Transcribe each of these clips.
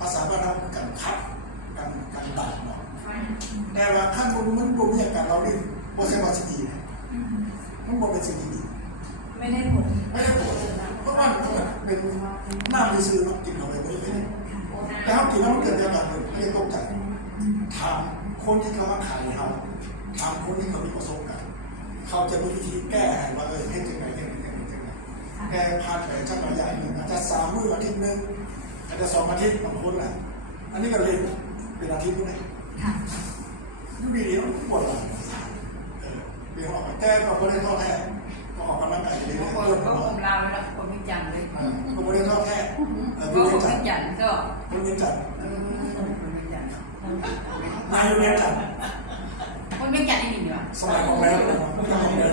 ภาษาบ้านเราคือการคัดการการตัดเนาะแต่ว่าขั้นบนมันบนมีอาการเรานี่โปรเซสวัสดีนะมันบอกเป็นสิ่งที่ดีไม่ได้ผลไม่ได้ปวดเพราะว่ามันเป็นหน้ามือซื้อเนาะกินเอาไปไม่ได้แต่เขากินแล้วมันเกิดอาการเลยไม่ได้ตกใจถามคนที่เขามาขายเราถามคนที่เขามีประสบการณ์เขาจะมีวิธีแก้ให้ว่าเออเฮ็ดยังไงเฮ็ดยังไงเฮ็ดยังไงแค่ผ่านไปจังหวะใหญ่หนึ่งอาจจะสามมื้ออาทิตย์หนึ่ง อาจจะสองอาทิตย์บางคนแหละอันนี้ก็เรียนเป็นอาทิตย์เลยค่ะยูดีนี้มันปวดหลังเออเรียนออกมาแก้ก็ไม่ได้เท่าแท้ก็ออกกำลังกายเรื่อยบางๆคนเพิ่มก็มาคงลาวแล้วคนไม่จันเลยเออก็ไม่ได้เท่าแท้เออก็พี่คเรียนงจัดไม่จันก็พี่เรียนจัดเออคนไม่จันนายเรียนจัดคนไม่จันนี่ดีกว่าสมัยของแล้วนะไม่ทำของแล้ว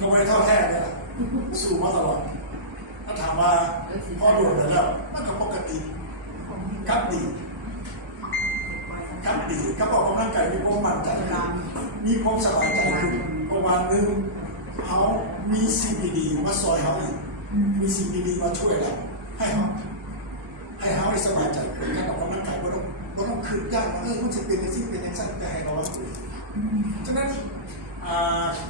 ก็ไม่ได้เท่าแท้เนี่ยแหละสู้มาตลอด ถามว่าพ่อหลวงแล้ว มันก็ปกติกับดีกับดีกับออกกำลังกายมีความมั่นใจมีความสบายใจขึ้นประมาณนึงเขามีสิ่งดีๆมาซอยเขาอีกมีสิ่งดีๆมาช่วยเราให้เขาให้เขาได้สบายใจขึ้นการออกกำลังกายก็ต้องก็ต้องคืนยากว่าเออมันจะเป็นในสิ่งเป็นในสิ่งแต่ให้เราว่าคุยฉะนั้น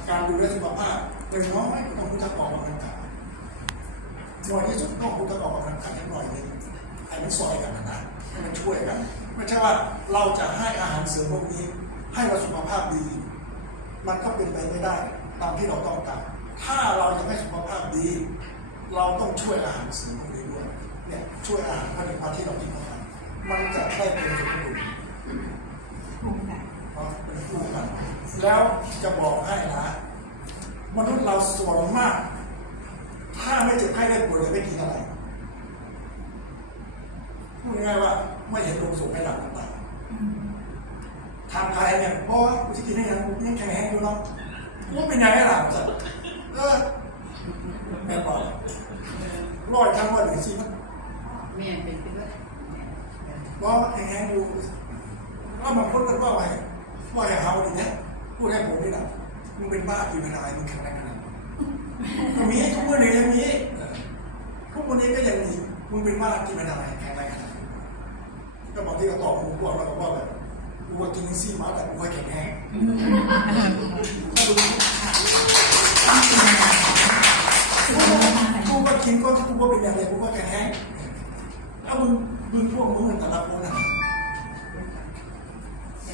การดูแลสุขภาพเป็นน้อยก็ต้องรู้จักออกกำลังกาย น้อยที่สุดก็รู้จักออกกำลังกายนิดหน่อยนึงให้มันซอยกันนะนะ ให้มันช่วยกัน ไม่ใช่ว่าเราจะให้อาหารเสริมพวกนี้ ให้เราสุขภาพดี มันก็เป็นไปไม่ได้ตามที่เราต้องการ ถ้าเราจะให้สุขภาพดี เราต้องช่วยอาหารเสริมพวกนี้ด้วย เนี่ยช่วยอาหารผลิตภัณฑ์ที่เรากินเข้าไปมันจะได้เป็นสมดุลถูกค่ะเนาะเป็นคู่กัน แล้วจะบอกให้นะมนุษย์เราส่วนมาก ถ้าไม่เจ็บไข้ได้ป่วยจะไม่กินอะไรพูดง่ายๆว่าไม่เห็นลงสูงไม่หลับต่างๆทางใครเนี่ยเพราะว่ากูจะกินได้ยังกูยังแข็งแรงอยู่เนาะกูเป็นยังไงล่ะจ้ะเออแม่บอกร้อยครั้งวันหนึ่งสิมันเมียเป็นไปด้วยว่าแข็งแรงอยู่แล้วบางคนก็ว่าไว้ว่าอย่างเขาอย่างเนี้ยพูดให้ผมนี่นะมึงเป็นบ้ากินอะไรมึงแข็งแรงขนาดนั้นมันมีทุกวันนี้ยังมีเออทุกวั นี้ก็ยังมีมึงเป็นบ้ากินอะไรแข็งแรงขนาดนั้นก็บางทีก็ตอบมึงพวกเราบอกว่าแบบกูว่ากินซี่มาแต่กูว่าแข็งแรงถ้าดูกูก็กินก็กูก็เป็นอย่างไรกูก็แข็งแรงแล้วมึงมึงพวกมึงแต่ละคนอะ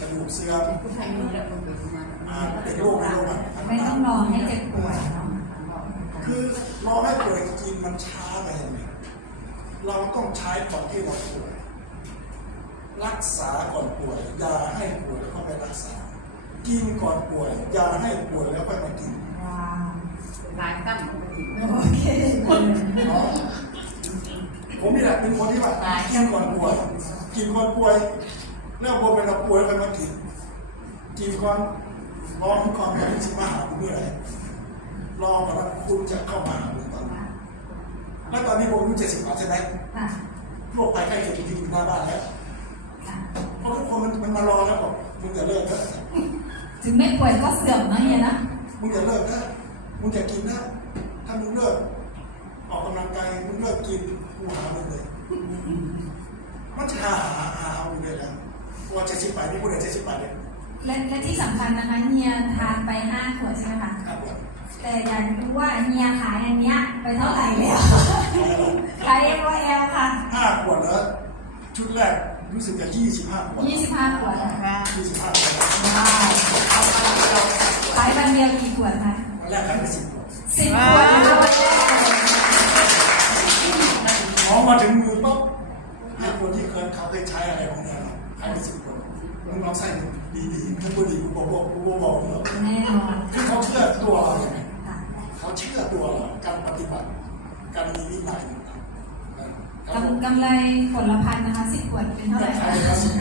กระดูกเสื่อม ใช้ก่อนที่เราป่วย รักษาก่อนป่วยอย่าให้ป่วยแล้วก็ไปรักษา กินก่อนป่วยอย่าให้ป่วยแล้วค่อยมากินว้าวลายตั้งปกติโอเคเนาะผมนี่แหละเป็นคนที่ว่ากินก่อนป่วย กินก่อนป่วยแล้วป่วยไปเราป่วยแล้วค่อยมากินกินก่อนรอก่อนว่าจะมาหาคุณเมื่อไหร่รอก่อนว่าคุณจะเข้ามาหาคุณตอนไหน แล้วตอนนี้ผมอายุเจ็ดสิบกว่าใช่ไหมค่ะโรคภัยไข้เจ็บที่อยู่หน้าบ้านแล้วค่ะเพราะทุกคนมันมันมารอแล้วบอกมึงจะเลิกแล้วถึงไม่ป่วยก็เสื่อมเนาะเฮียนะมึงจะเลิกนะมึงจะกินนะถ้ามึงเลิกออกกำลังกายมึงเลิกกินกูหามึงเลยมันจะหาหาหาเอามึงเลยแล้วเพราะว่าเจ็ดสิบแปดนี่พูดถึงเจ็ดสิบแปดเนี่ยและและที่สำคัญนะคะเฮียทานไปห้าขวดใช่ไหมคะครับผม แต่อยากรู้ว่าเฮียขายอันเนี้ยไปเท่าไหร่แล้วขายเอ็มเอลค่ะห้าขวดแล้วชุดแรกรู้สึกจะยี่สิบห้าขวดยี่สิบห้าขวดค่ะยี่สิบห้าขวดว้าวขายวันเดียวกี่ขวดคะวันแรกขายไปสิบขวดสิบขวดนะคะวันแรกพอมาถึงมือปุ๊บให้คนที่เคยเขาเคยใช้อะไรของเนี่ยขายไปสิบขวดมึงลองใส่ดูดีๆถ้าพูดดีกูบอกบอกกูบอกบอกมึงแน่นอนคือเขาเชื่อตัวเราไงค่ะ เขาเชื่อตัวเราการปฏิบัติการมีวินัยต่างๆเออครับผมกำกำไรผลพันธ์นะคะสิบขวดเป็นเท่าไหร่ขายคะไปแล้วสิบ